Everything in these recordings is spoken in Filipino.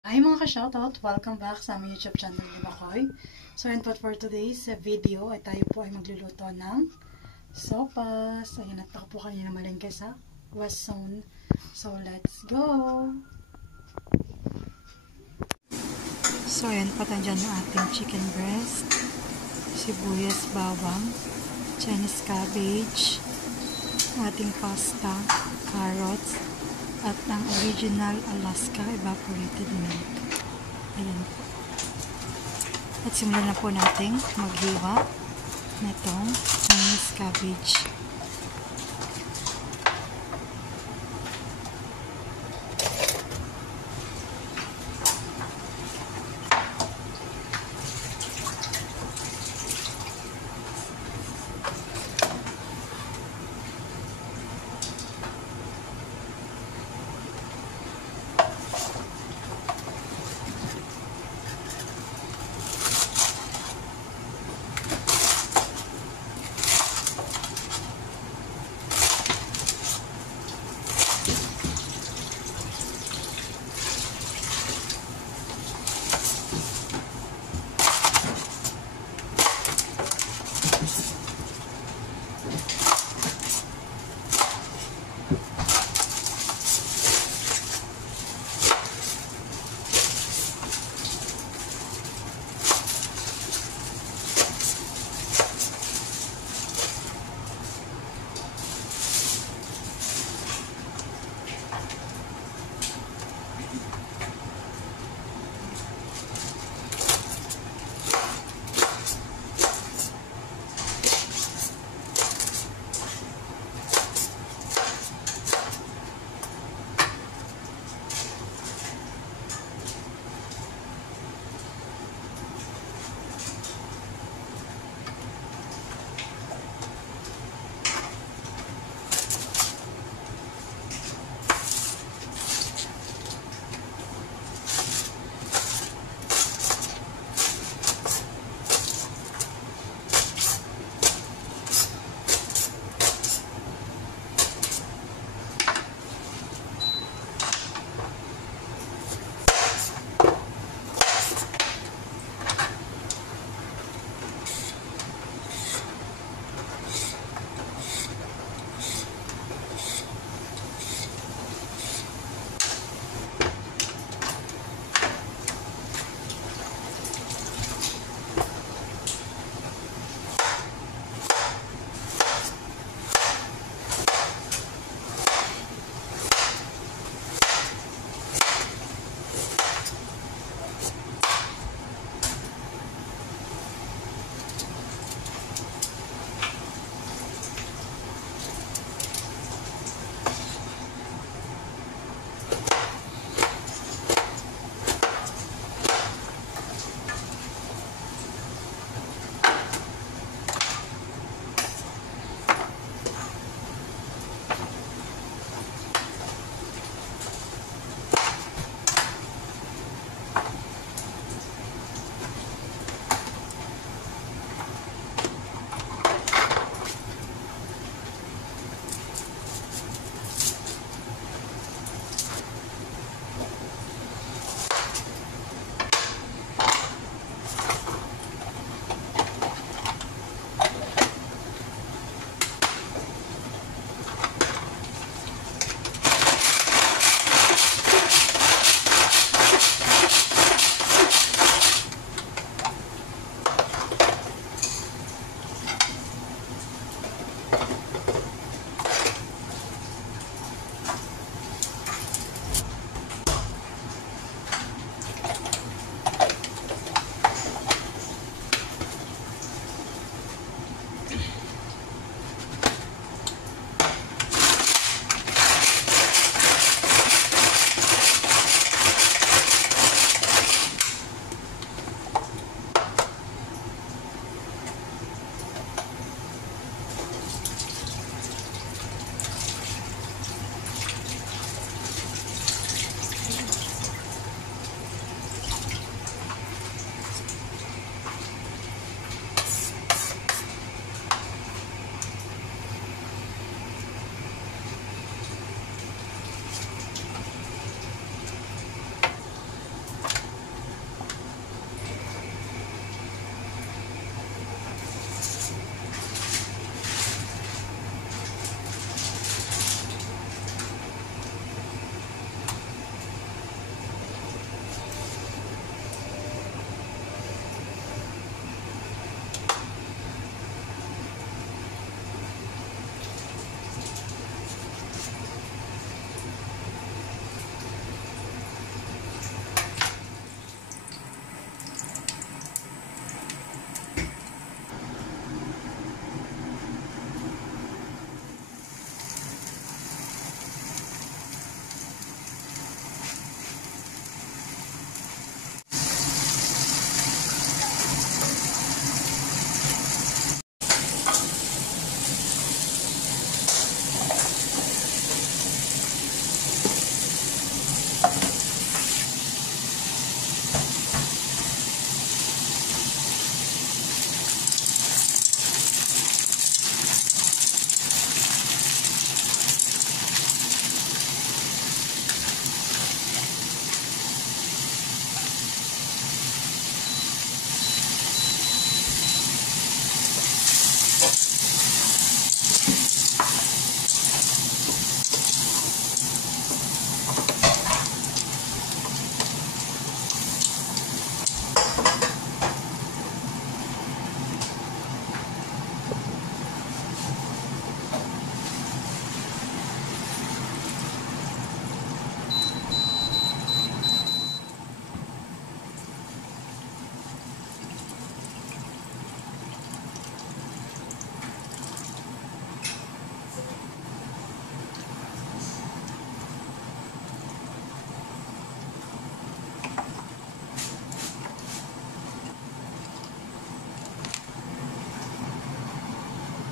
Hi mga ka-shoutout! Welcome back sa aming YouTube channel ni Makoy. So and but for today's video ay tayo po ay magluluto ng sopas. Ayan, at ako po kanina malengke sa West Zone. So let's go! So ayan, patandyan ng ating chicken breast, sibuyas, bawang, Chinese cabbage, ating pasta, carrots, at ang original Alaska evaporated milk. Ayan po. At simulan na po natin maghiwa nitong Chinese cabbage.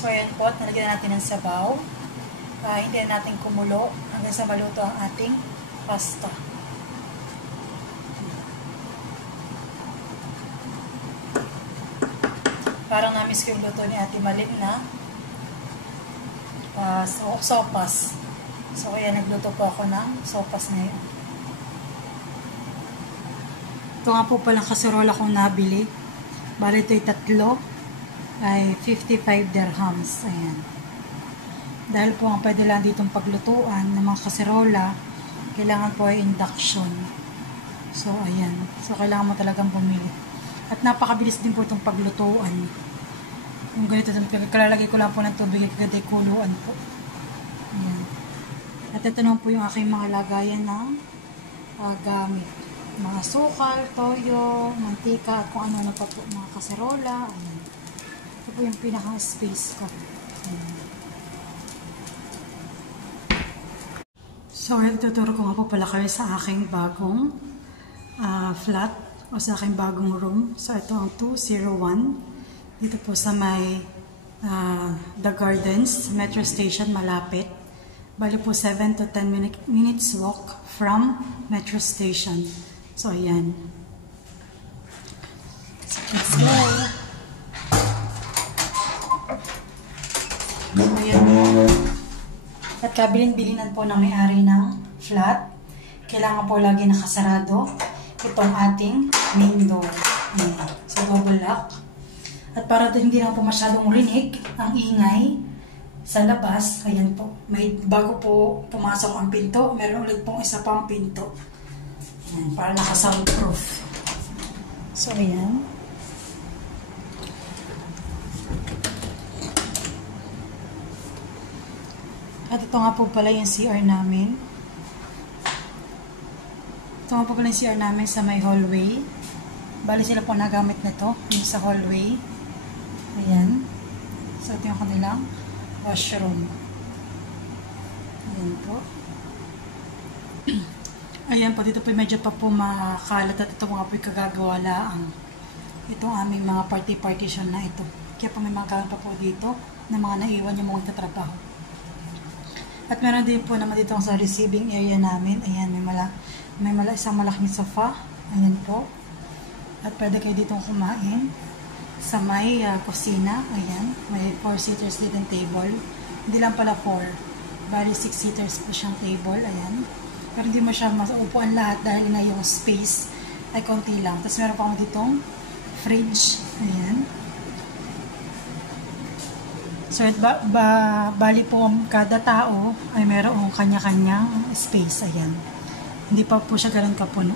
So, ayan po, nalagyan natin ng sabaw. Hindi natin kumulo hanggang sa maluto ang ating pasta. Parang na-miss ko yung luto ni Ate Malim na sopas. So, kaya nagluto po ako ng sopas ngayon. Ito nga po palang kaserola kong nabili. Bali ito'y tatlo. Ay 55 dirhams. Ayan. Dahil po ang pwede lang ditong paglutuan ng mga kaserola, kailangan po ay induction. So, ayan. So, kailangan mo talagang bumili. At napakabilis din po itong paglutuan. Yung ganito, kalalagay ko lang po ng tubig at gaday kuluan po. Ayan. At ito naman po yung aking mga lagayan ng gamit. Mga sukal, toyo, mantika, at kung ano-ano pa po. Mga kaserola. Ayan. Ito po yung pinaka-space ko. Ayan. So, tuturo ko nga po pala kayo sa aking bagong flat o sa aking bagong room. So, ito ang 201. Dito po sa may The Gardens, Metro Station, malapit. Bali po 7 to 10 minutes walk from Metro Station. So, ayan. So, let's go. Ayan po. At kabilin-bilinan po ng may-ari ng flat. Kailangan po lagi nakasarado itong ating main door. Ayan. So, double lock. At para hindi na po masyadong rinig ang ingay sa labas, ayan po. May bago po pumasok ang pinto, meron ulit pong isa pang pinto. Ayan, para naka-soundproof. So, ayan. At ito nga po pala yung CR namin. Ito nga po pala yung CR namin sa may hallway. Bali sila po nagamit nito yung sa hallway. Ayan. So ito yung kanilang washroom. Ayan po. Ayan po, dito po medyo pa po makalat at ito nga po yung kagagawa laang. Itong aming mga partition na ito. Kaya po may mga gamit pa po dito na mga naiwan yung mga tatrabaho. At meron din po naman dito sa receiving area namin. Ayan, may isang malaking sofa. Ayan po. At pwede kayo dito kumain. Sa may kusina. Ayan. May 4-seaters din table. Hindi lang pala 4. Bali 6-seaters po siyang table. Ayan. Pero hindi mo siya maupuan lahat dahil na yung space ay konti lang. Tapos meron pa kami ditong fridge. Ayan. So, bali po kada tao ay mayroong kanya-kanyang space. Ayan. Hindi pa po siya ganun kapuno.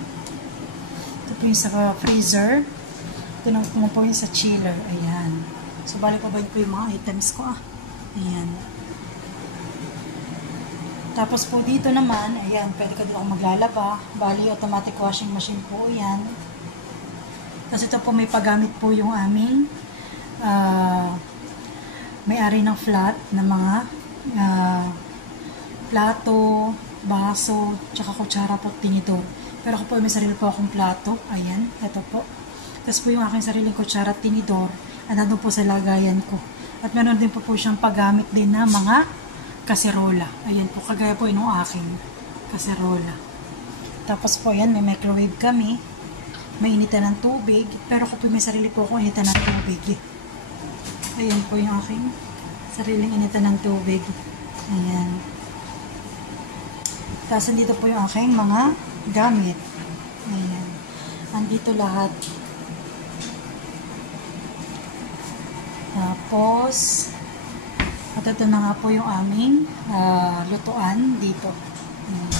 Ito po yung sa freezer. Ito naman po yung sa chiller. Ayan. So, bali po ba po yung mga items ko? Ayan. Tapos po dito naman, ayan, pwede ka dito maglalaba. Bali, automatic washing machine po. Ayan. Tapos ito po may paggamit po yung aming may-ari ng flat na mga plato, baso, tsaka kutsara po, tinidor. Pero ako po may sarili po akong plato. Ayan, ito po. Tapos po yung aking sariling kutsara at tinidor, andun po sa lagayan ko. At meron din po siyang paggamit din na mga kaserola. Ayan po, kagaya po yung aking kaserola. Tapos po yan, may microwave kami. May initan ng tubig. Pero ako po may sarili po akong initan ng tubig. Ayan po yung aking sariling initan ng tubig. Ayan. Tapos andito po yung aking mga gamit. Ayan. Andito lahat. Tapos, at ito na nga po yung aming lutuan dito. Ayan.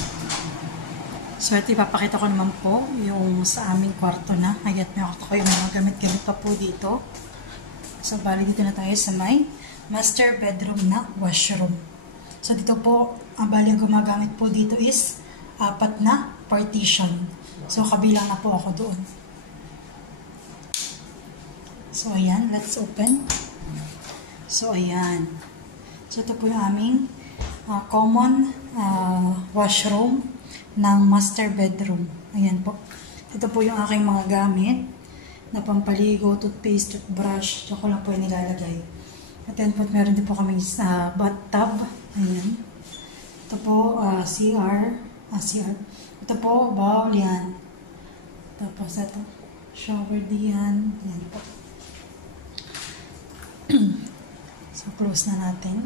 So, ito ipapakita ko naman po yung sa aming kwarto na. Ayat may ako yung mga gamit-gamit pa po dito. So, bali dito na tayo sa may master bedroom na washroom. So, dito po, ang bali gumagamit po dito is 4 na partition. So, kabilang na po ako doon. So, ayan. Let's open. So, ayan. So, ito po yung aming common washroom ng master bedroom. Ayan po. Ito po yung aking mga gamit na pampaligo, toothpaste, toothbrush. Diyan ko lang po yung nilalagay. At then po, meron din po kami sa bathtub. Ayan. Ito po, CR. Ito po, bowl yan. Tapos ito, shower diyan. Yan po. So, close na natin.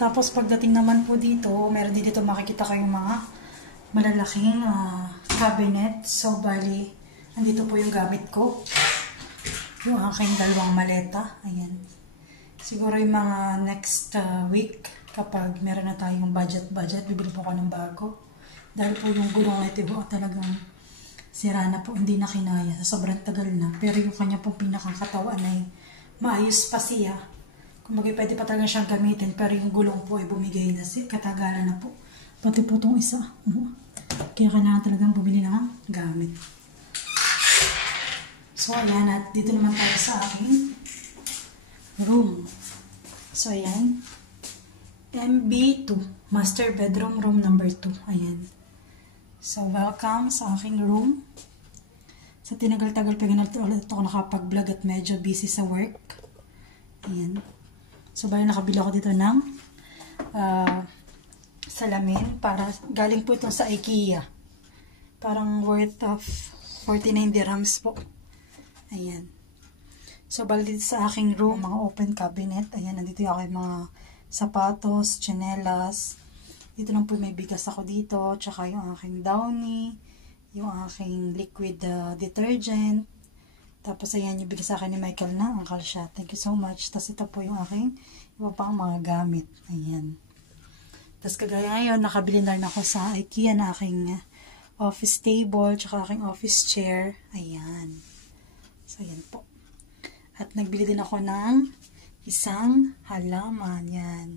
Tapos, pagdating naman po dito, meron din dito makikita kayong mga malalaking cabinet. So, bali, andito po yung gamit ko. Yung aking dalawang maleta. Ayan. Siguro yung mga next week, kapag meron na tayong budget, bibili po ako ng bago. Dahil po yung gulong na ito talagang sira na po, hindi na kinaya. Sobrang tagal na. Pero yung kanya pong pinakakatawan ay maayos pa siya. Kumbaga pwede pa talaga siyang gamitin, pero yung gulong po ay bumigay na siya. Katagalan na po. Pati po itong isa. Kaya kailangan talagang bumili ng gamit. So, ayan. At dito naman tayo sa aking room. So, ayan. MB2. Master bedroom, room number 2. Ayan. So, welcome sa aking room. Sa tinagal-tagal pa ulit ako nakapag-vlog at medyo busy sa work. Ayan. So, bali nakabili ako dito ng salamin. Para, galing po itong sa IKEA. Parang worth of 49 dirhams po. Ayan. So, bali dito sa aking room, mga open cabinet. Ayan, nandito yung aking mga sapatos, tsinelas. Dito lang po may bigas ako dito. Tsaka yung aking Downy. Yung aking liquid detergent. Tapos, ayan, yung bigay sa akin ni Michael na. Uncle siya. Thank you so much. Tapos, ito po yung aking iba pang mga gamit. Ayan. Tapos, kagaya ngayon, nakabili na rin ako sa IKEA na aking office table. Tsaka aking office chair. Ayan. So, ayan po. At nagbili din ako ng isang halaman. Yan.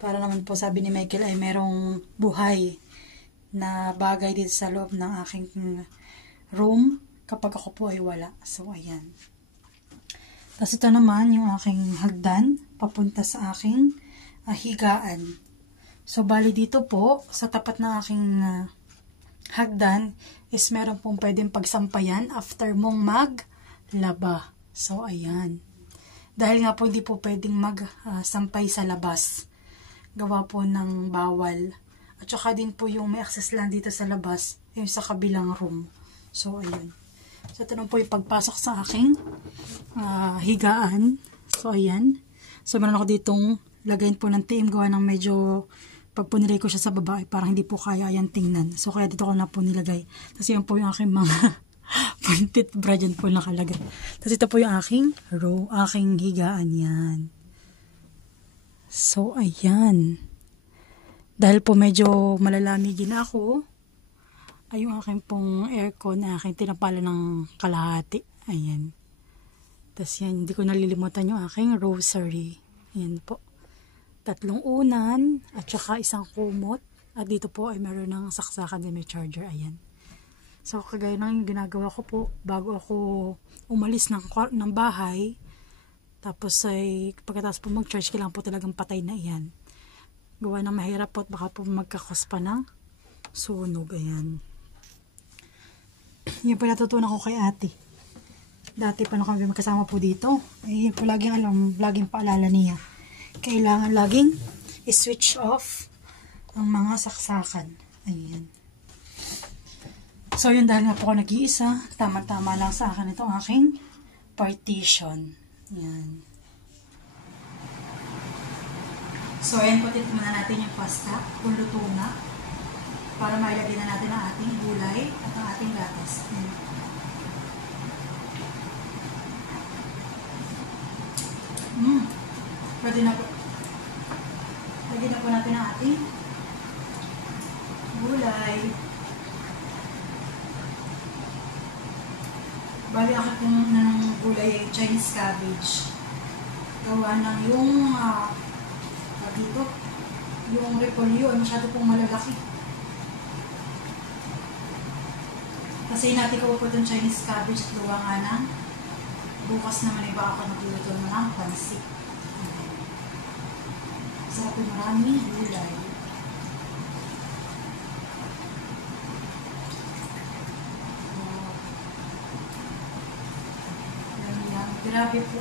Para naman po sabi ni Michael ay merong buhay na bagay dito sa loob ng aking room kapag ako po ay wala. So, ayan. Tapos ito naman yung aking hagdan papunta sa aking higaan. So, bali dito po sa tapat ng aking hagdan is meron pong pwedeng pagsampayan after mong maglaba. So, ayan. Dahil nga po hindi po pwedeng magsampay sa labas. Gawa po ng bawal. At saka din po yung may access lang dito sa labas, yung sa kabilang room. So, ayun. So, ito na po yung pagpasok sa aking higaan. So, ayan. So, meron ako ditong lagayin po ng tiim gawa ng medyo pag po nilagay ko siya sa baba, parang hindi po kaya yan tingnan. So, kaya dito ko na po nilagay. Tapos, yan po yung aking mga pantit bra dyan po nakalagay. Tapos, ito po yung aking aking higaan yan. So, ayan. Dahil po medyo malalamigin ako, ay yung aking pong aircon na aking tinapalan ng kalahati. Ayan. Tapos, yan. Hindi ko nalilimutan yung aking rosary. Ayan po. 3 unan at saka isang kumot. At dito po ay meron ng saksakan din may charger. Ayan. So, kagaya ng ginagawa ko po bago ako umalis ng bahay. Tapos ay pagkatapos po mag-charge, kailangan po talagang patay na iyan. Gawa ng mahirap po at baka po magkakos pa ng sunog. Ayan. Yan po natutunan ko kay ate. Dati pa na kami magkasama po dito. Ay, yun po laging paalala niya. Kailangan laging i-switch off ang mga saksakan. Ayan. So, yun dahil nga po ako nag-iisa, tama-tama lang sa akin itong aking partition. Ayan. So, ayan po, titignan natin yung pasta kung luto na para mailagay na natin ang ating gulay at ang ating gatas. Pwede na po. Lagyan na po natin ang ating gulay. Bali, akit po ng gulay ay Chinese cabbage. Gawa ng yung dito, yung repolyo ay masyado pong malalaki. Kasi natin ko po itong Chinese cabbage at gawa nga ng bukas naman ay baka ako nagluluto ng pansit. Sarap yung maraming gulay. Grabe po.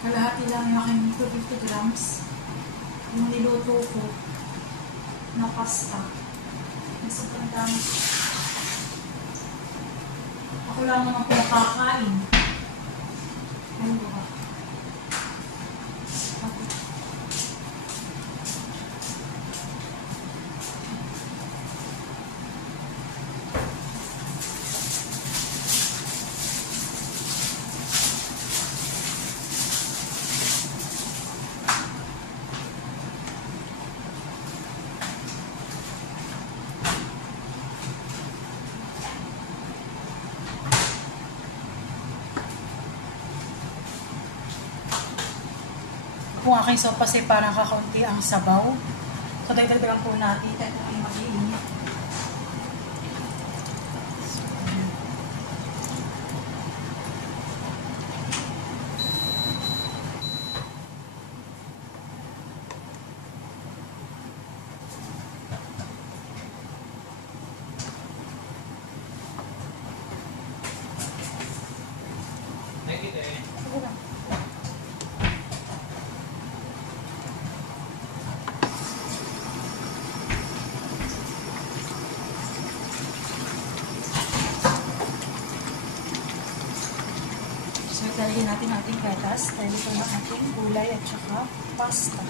Kalahati lang yung aking 250 grams. Yung niluto ko na pasta. Sobrang dami. Ako lang naman po nakakain. Ano ba? Kung aking sopas ay parang kakaunti ang sabaw. So, dagdagan po natin. Ito ay mag-iinit. So, italagay natin ating gatas. Dahil ito na ating gulay at saka pasta.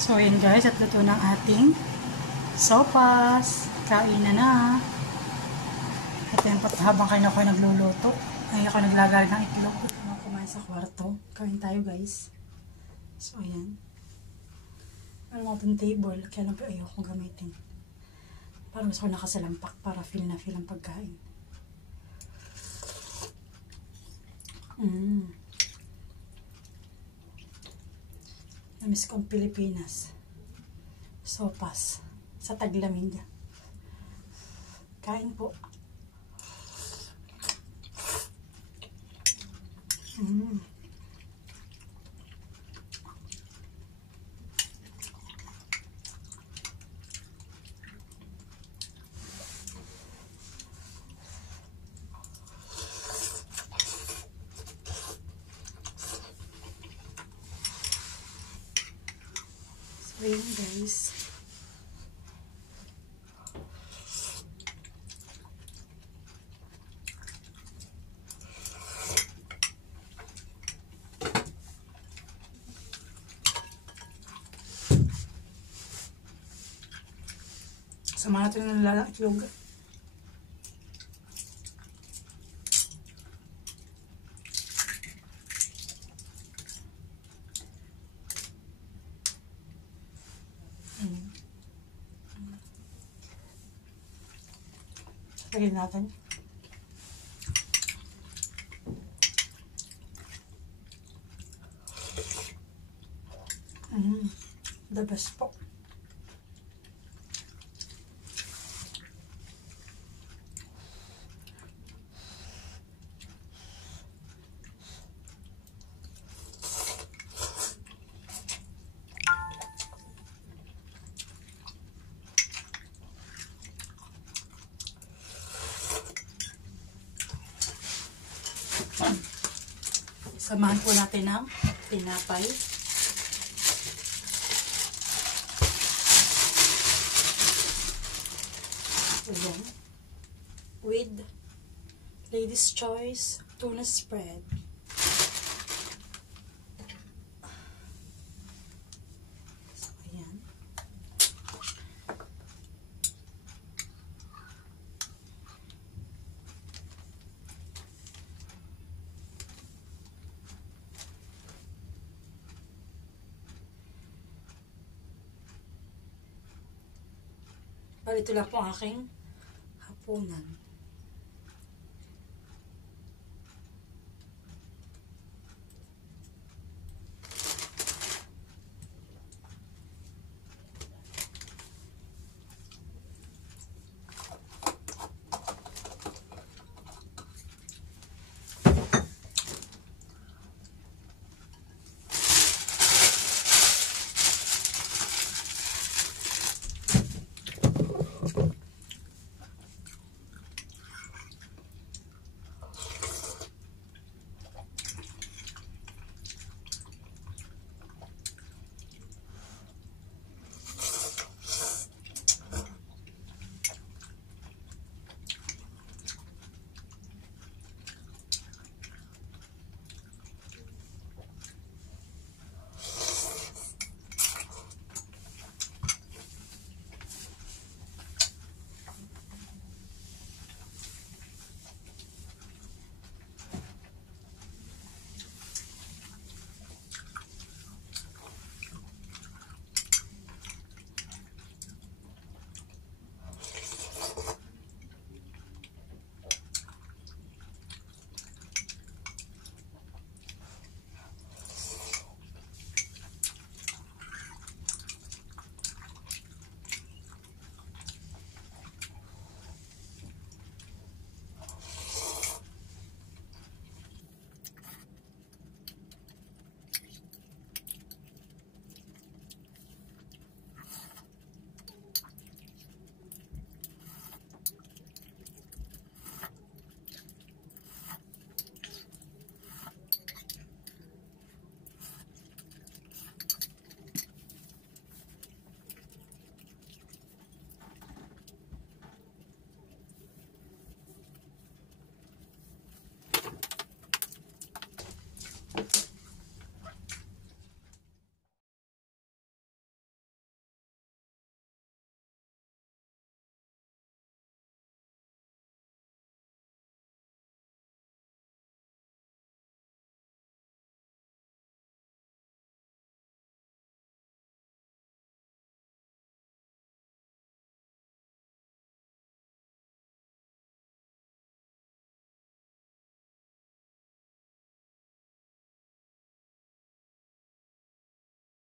So, ayan guys, at luto ng ating sopas. Kain na. At yan, habang kayo ako nagluluto, ay ako naglagay ng itlog. Ako kumain sa kwarto. Kain tayo guys. So, ayan. Ano mga itong table, kaya lang po ayoko gamitin. Parang gusto ko nakasalampak para feel na feel ang pagkain. Namiss kong Pilipinas. Sopas. Sa taglamig. Kain po. So, yun guys. Sama natin ng lalang itlog. Lagyan natin. The best po. Samahan po natin ng tinapay. Ayan. With Lady's Choice tuna spread. So, ayan. Ito lang po ang aking hapunan.